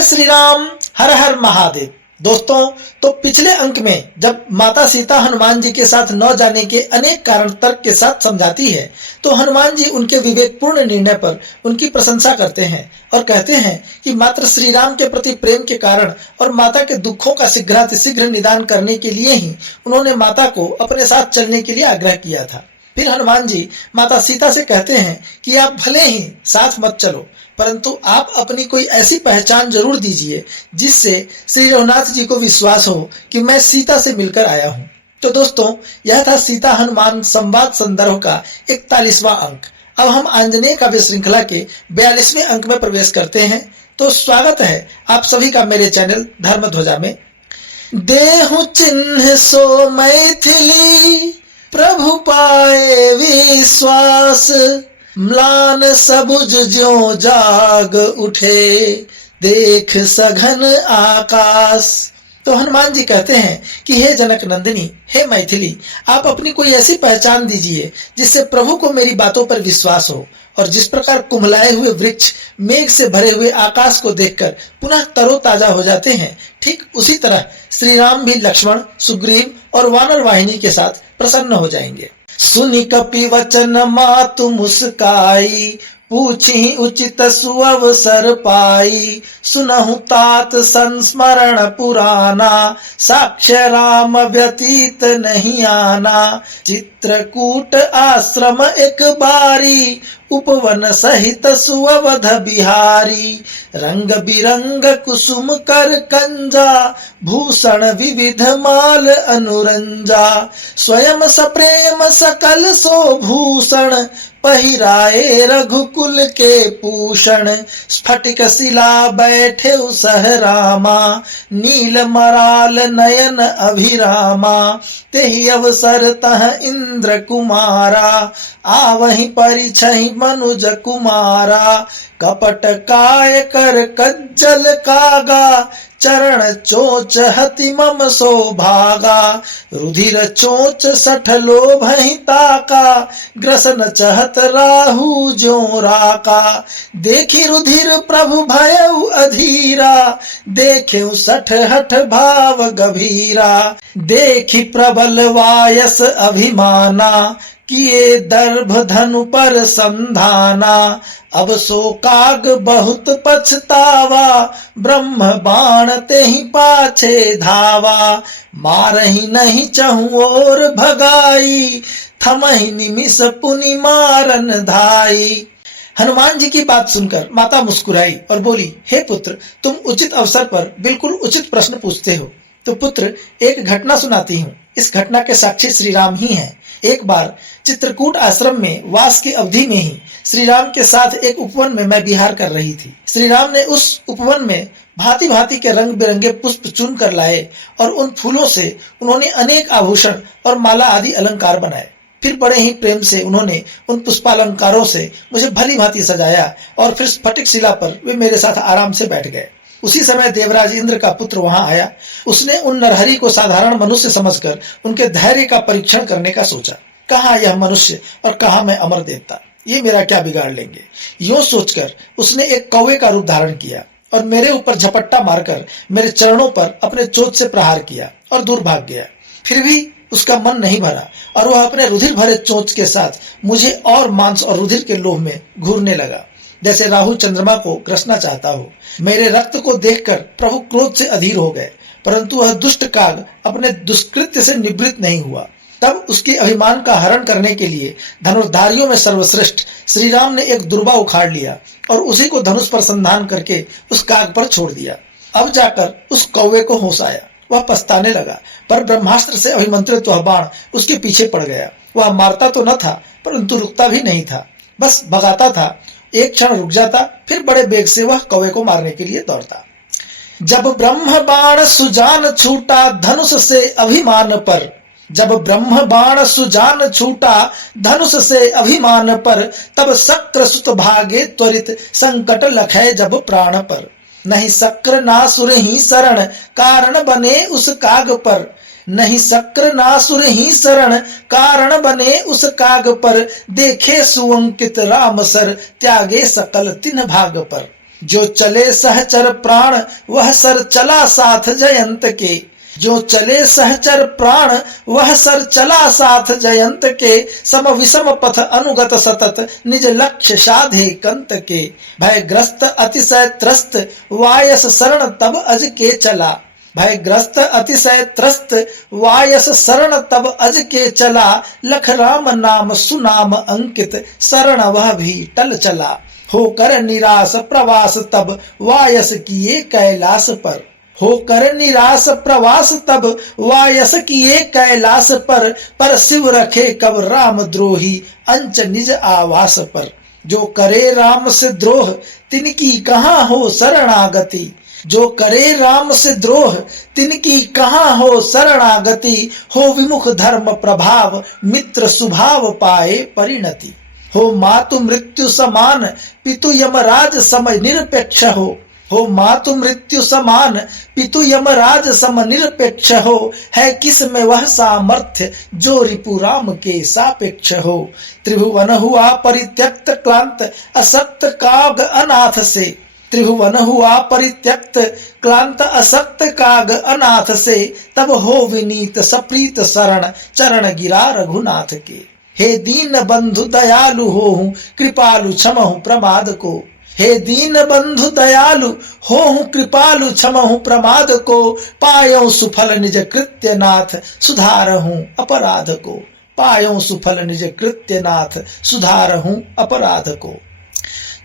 जय श्री राम, हर हर महादेव। दोस्तों, तो पिछले अंक में जब माता सीता हनुमान जी के साथ न जाने के अनेक कारण तर्क के साथ समझाती है, तो हनुमान जी उनके विवेकपूर्ण निर्णय पर उनकी प्रशंसा करते हैं और कहते हैं कि मात्र श्री राम के प्रति प्रेम के कारण और माता के दुखों का शीघ्रातिशीघ्र निदान करने के लिए ही उन्होंने माता को अपने साथ चलने के लिए आग्रह किया था। फिर हनुमान जी माता सीता से कहते हैं कि आप भले ही साथ मत चलो, परंतु आप अपनी कोई ऐसी पहचान जरूर दीजिए जिससे श्री रघुनाथ जी को विश्वास हो कि मैं सीता से मिलकर आया हूँ। तो दोस्तों, यह था सीता हनुमान संवाद संदर्भ का 41वां अंक। अब हम आंजनेय काव्य श्रृंखला के 42वें अंक में प्रवेश करते हैं। तो स्वागत है आप सभी का मेरे चैनल धर्मध्वजा में। देहु चिन्ह सो मैथिली, प्रभु पाए विश्वास, म्लान सबुज ज्यों जाग उठे, देख सघन आकाश। तो हनुमान जी कहते हैं कि हे जनक नंदिनी, हे मैथिली, आप अपनी कोई ऐसी पहचान दीजिए जिससे प्रभु को मेरी बातों पर विश्वास हो। और जिस प्रकार कुम्हलाए हुए वृक्ष मेघ से भरे हुए आकाश को देखकर पुनः तरोताजा हो जाते हैं, ठीक उसी तरह श्री राम भी लक्ष्मण, सुग्रीव और वानर वाहिनी के साथ प्रसन्न हो जाएंगे। सुनि कपि वचन मातु मुस्काई, पूछी उचित सुअवसर पाई, सुनहु तात संस्मरण पुराना, साक्ष्य राम व्यतीत नहीं आना। चित्रकूट आश्रम एक बारी, उपवन सहित सुअवध बिहारी, रंग बिरंग कुसुम कर कंजा, भूषण विविध माल अनुरंजा। स्वयं सप्रेम सकल सो भूषण, पहिराए रघुकुल के पूषण। स्फटिक शिला बैठे सहरामा, नील मराल नयन अभिरामा। तेहि अवसर तह इंद्र कुमारा, आवहि परिछहि मनुज कुमारा। कपट काय कर कज्जल कागा, चरण चोच हति मम सौभागा। रुधिर चोच सठ लोभहि ताका, ग्रसन चहत राहु ज्यों राका। देखि रुधिर प्रभु भयउ अधीरा, देखेउ सठ हठ भाव गभीरा। देखि प्रबल वायस अभिमाना, किए दर्भ धनु पर संधाना। अब सो काग बहुत पछतावा, ब्रह्म बाण तेहि पाछे धावा। मारहि नहीं चहु और भगाई, थमहि निमिष पुनि मारन धाई। हनुमान जी की बात सुनकर माता मुस्कुराई और बोली, हे पुत्र, तुम उचित अवसर पर बिल्कुल उचित प्रश्न पूछते हो। तो पुत्र, एक घटना सुनाती हूँ। इस घटना के साक्षी श्री राम ही हैं। एक बार चित्रकूट आश्रम में वास की अवधि में ही श्री राम के साथ एक उपवन में मैं विहार कर रही थी। श्री राम ने उस उपवन में भांति भांति के रंग बिरंगे पुष्प चुन कर लाए और उन फूलों से उन्होंने अनेक आभूषण और माला आदि अलंकार बनाए। फिर बड़े ही प्रेम से उन्होंने उन पुष्पालंकारों से मुझे भली भांति सजाया और फिर स्फटिक शिला पर वे मेरे साथ आराम से बैठ गए। उसी समय देवराज इंद्र का पुत्र वहां आया। उसने उन नरहरि को साधारण मनुष्य समझकर उनके धैर्य का परीक्षण करने का सोचा। कहाँ यह मनुष्य और कहाँ मैं अमर देवता, ये मेरा क्या बिगाड़ लेंगे। यूं सोचकर उसने एक कौवे का रूप धारण किया और मेरे ऊपर झपट्टा मारकर मेरे चरणों पर अपने चोंच से प्रहार किया और दूर भाग गया। फिर भी उसका मन नहीं भरा और वह अपने रुधिर भरे चोंच के साथ मुझे और मांस और रुधिर के लोभ में घूरने लगा, जैसे राहु चंद्रमा को ग्रसना चाहता हो। मेरे रक्त को देखकर प्रभु क्रोध से अधीर हो गए, परंतु वह दुष्ट काग अपने दुष्कृत्य से निवृत्त नहीं हुआ। तब उसके अभिमान का हरण करने के लिए धनुर्धारियों में सर्वश्रेष्ठ श्री राम ने एक दुर्बा उखाड़ लिया और उसी को धनुष पर संधान करके उस काग पर छोड़ दिया। अब जाकर उस कौवे को होश आया। वह पछताने लगा, पर ब्रह्मास्त्र से अभिमंत्रित वह बाण उसके पीछे पड़ गया। वह मारता तो न था, परंतु रुकता भी नहीं था, बस भगाता था। एक क्षण रुक जाता, फिर बड़े बेग से वह कौवे को मारने के लिए दौड़ता। जब ब्रह्म बाण सुजान छूटा धनुष से अभिमान पर, जब ब्रह्म बाण सुजान छूटा धनुष से अभिमान पर, तब शक्र सुत भागे त्वरित संकट लखै जब प्राण पर। नहीं शक्र नासुर ही शरण, कारण बने उस काग पर। नहीं शक्र नासुर ही शरण, कारण बने उस काग पर। देखे सुअंकित राम सर, त्यागे सकल तिन भाग पर। जो चले सहचर प्राण वह सर चला साथ जयंत के। जो चले सहचर प्राण वह सर चला साथ जयंत के। सम विषम पथ अनुगत सतत निज लक्ष्य साधे कंत के। भयग्रस्त अतिशय त्रस्त वायस शरण तब अज के चला। भयग्रस्त अतिशय त्रस्त वायस शरण तब अज के चला। लख राम नाम सुनाम अंकित शरण वह भी टल चला। होकर निराश प्रवास तब वायस किए कैलाश पर। होकर निराश प्रवास तब वायस किए कैलाश पर शिव रखे कब राम द्रोही अंच निज आवास पर। जो करे राम से द्रोह तिनकी कहाँ हो शरणागति। जो करे राम से द्रोह तिनकी कहाँ हो शरणागति। हो विमुख धर्म प्रभाव मित्र सुभाव पाए परिणति। हो मातु मृत्यु समान पितु यमराज सम निरपेक्ष हो। हो मातु मृत्यु समान पितु यमराज सम निरपेक्ष हो। है किस में वह सामर्थ्य जो रिपु राम के सापेक्ष हो। त्रिभुवन हुआ परित्यक्त क्लांत असक्त काग अनाथ से। त्रिभुवन हुआ परित्यक्त क्लांत असक्त काग अनाथ से। तब हो विनीत सप्रीत शरण चरण गिरा रघुनाथ के। हे दीन बंधु दयालु होहु कृपालु क्षमहु प्रमाद को। हे दीन बंधु दयालु होहु कृपालु क्षमहु प्रमाद को। पायौ सुफल निज कृत्य नाथ सुधारहूं अपराध को। पायौ सुफल निज कृत्य नाथ सुधारहूं अपराध को।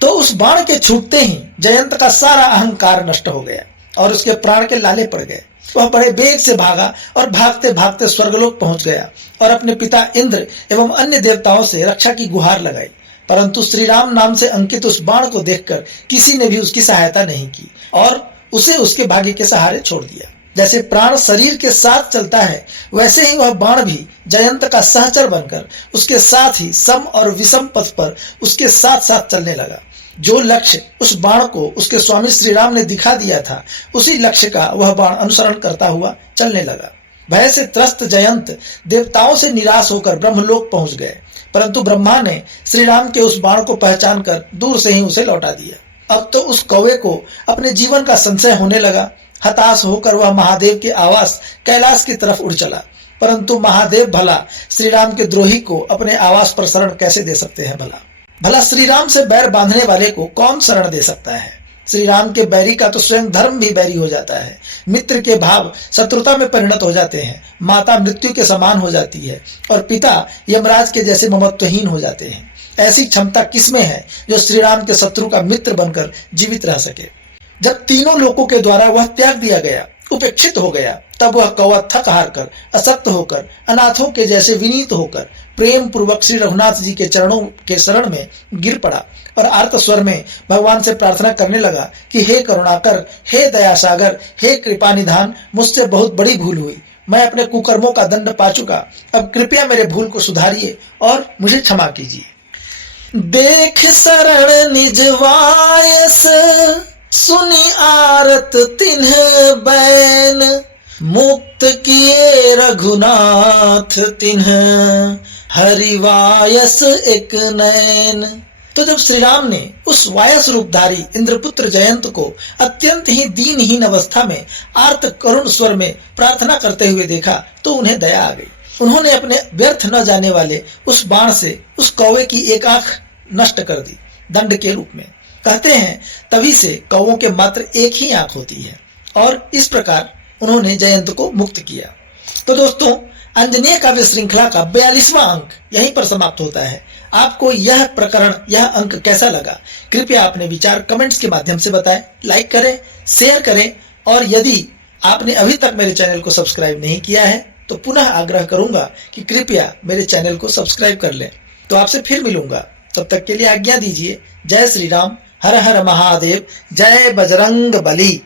तो उस बाण के छूटते ही जयंत का सारा अहंकार नष्ट हो गया और उसके प्राण के लाले पड़ गए। वह बड़े वेग से भागा और भागते भागते स्वर्गलोक पहुंच गया और अपने पिता इंद्र एवं अन्य देवताओं से रक्षा की गुहार लगाई। परंतु श्री राम नाम से अंकित उस बाण को देखकर किसी ने भी उसकी सहायता नहीं की और उसे उसके भाग्य के सहारे छोड़ दिया। जैसे प्राण शरीर के साथ चलता है वैसे ही वह बाण भी जयंत का सहचर बनकर उसके साथ ही सम और विषम पथ पर उसके साथ साथ चलने लगा। जो लक्ष्य उस बाण को उसके स्वामी श्री राम ने दिखा दिया था उसी लक्ष्य का वह बाण अनुसरण करता हुआ चलने लगा। भय से त्रस्त जयंत देवताओं से निराश होकर ब्रह्मलोक पहुंच गए, परंतु ब्रह्मा ने श्री राम के उस बाण को पहचान कर दूर से ही उसे लौटा दिया। अब तो उस कौवे को अपने जीवन का संशय होने लगा। हताश होकर वह महादेव के आवास कैलाश की तरफ उड़ चला, परंतु महादेव भला श्री राम के द्रोही को अपने आवास पर शरण कैसे दे सकते हैं। भला श्री राम से बैर बांधने वाले को कौन शरण दे सकता है। श्री राम के बैरी का तो स्वयं धर्म भी बैरी हो जाता है। मित्र के भाव शत्रुता में परिणत हो जाते हैं। माता मृत्यु के समान हो जाती है और पिता यमराज के जैसे ममत्वहीन हो जाते हैं। ऐसी क्षमता किसमें है जो श्री राम के शत्रु का मित्र बनकर जीवित रह सके। जब तीनों लोगों के द्वारा वह त्याग दिया गया, उपेक्षित हो गया, तब वह कौवा थक हार कर, असक्त होकर, अनाथों के जैसे विनीत होकर प्रेम पूर्वक श्री रघुनाथ जी के चरणों के शरण में गिर पड़ा और आर्त स्वर में भगवान से प्रार्थना करने लगा कि हे करुणाकर, हे दया सागर, हे कृपा निधान, मुझसे बहुत बड़ी भूल हुई। मैं अपने कुकर्मों का दंड पा चुका। अब कृपया मेरे भूल को सुधारिए और मुझे क्षमा कीजिए। देख शरण निज वायस सुनी आरत तिन्ह बैन। मुक्त किए रघुनाथ तिन्ह हरिवायस एक नैन। तो जब श्री राम ने उस वायस रूपधारी इंद्रपुत्र जयंत को अत्यंत ही दीनहीन अवस्था में आर्त करुण स्वर में प्रार्थना करते हुए देखा तो उन्हें दया आ गई। उन्होंने अपने व्यर्थ न जाने वाले उस बाण से उस कौवे की एक आंख नष्ट कर दी दंड के रूप में। कहते हैं तभी से कौवों के मात्र एक ही आंख होती है और इस प्रकार उन्होंने जयंत को मुक्त किया। तो दोस्तों, अंजनेय काव्य श्रृंखला का 42वां अंक यहीं पर समाप्त होता है। आपको यह प्रकरण, यह अंक कैसा लगा, कृपया अपने विचार कमेंट्स के माध्यम से बताएं। लाइक करें, शेयर करें और यदि आपने अभी तक मेरे चैनल को सब्सक्राइब नहीं किया है तो पुनः आग्रह करूंगा कि कृपया मेरे चैनल को सब्सक्राइब कर लें। तो आपसे फिर मिलूंगा, तब तक के लिए आज्ञा दीजिए। जय श्री राम, हर हर महादेव, जय बजरंग बली।